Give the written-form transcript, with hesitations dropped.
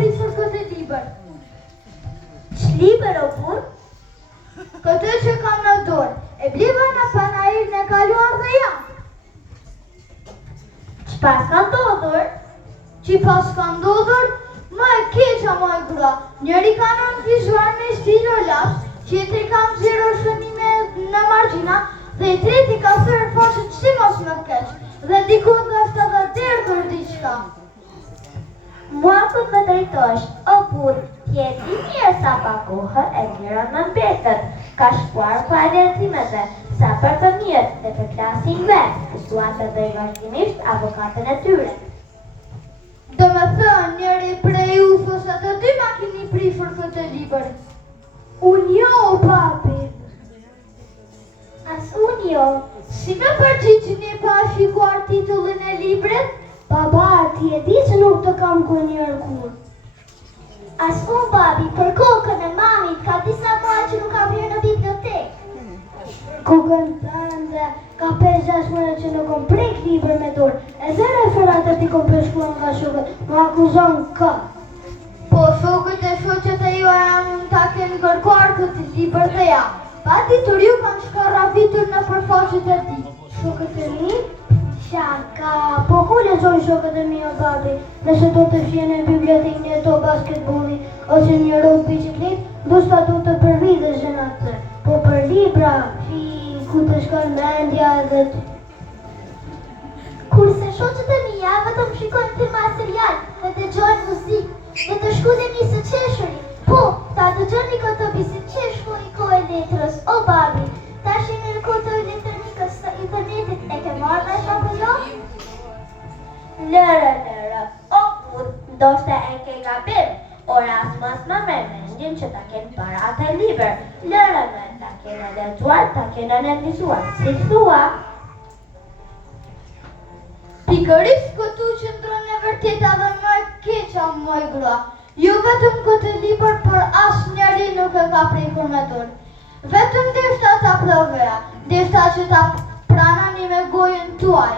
prisur këtë libër? Ç'libër o burr? Këtë që kam në dorë, e bliva në panairin e kaluar dhe jam. Ç'pas ka ndodhur? Që pas ka ndodhur, më e keqa më e gra. Njëri ka nënë vizuar me stilo laps, qetri ka zero shënime në margjina, dhe i treti ka thërë fashët si mos më keq, dhe dikun nga shtë dhe derdhur diqka. Mua po më drejtosh, o burr, jeti mirë sa pa kohë e mira më mbetët, ka shkuar pa leximet sa për fëmijët dhe për klasin vet, duan të bëjnë vazhdimisht avokatën e tyre. Do me thënë njëri prej ufës e të dy ma kini prishur këtë libër. Unë jo, papi. As unë jo. Si me përgjigje pa shikuar titullin e librit? Baba, ti e di se nuk të kam kënjërë kur. As unë babi, për kokën e mamit ka disa muaj që nuk ka vjerë në bibliotekë. Kokën tënde, ka 5-6 muaj që nuk kom prek libër me dorë, edhe referatet i kom përshkuar nga shokët, më akuzon ka. Po shokët e shoqet e ju ta kenë kërkuar këtë libër dhe ja. Pa ditur ju kanë shkarafitur në përfaqet e ti. Shokët e mi? Shaka, po ku lezoj shokët e mi o babi? Nëse do të fjenë në bibliotekë një to basketboli ose një rrugë biciklet, ndoshta do të përvidhësh në atë. Po për libra, ku të shkon mendja edhe të... Kurse shoqet e mia vetëm shikojnë filma serial dhe dëgjojnë muzikë dhe të shkundemi së qeshuri. Po, ta dëgjoni këtë bisedë qeshku i kohë e letrës, o babi. Tash jemi në kohë të elektronikës së internetit, e ke marrë vesh apo jo? Lërë, o burr, ndoshta e ke gabim. Ora as mos më merr mendjen që ta kenë para atë libër. Lërë, ta kenë lexuar, ta kenë analizuar. Si thua? Pikërisht këtu qëndron e vërteta dhe më e keqa më e gra. Jo vetëm këtë libër, por asnjëri nuk e ka prekur me dorë. Vetëm deshta ta provera, deshta që ta pranani me gojën tuaj.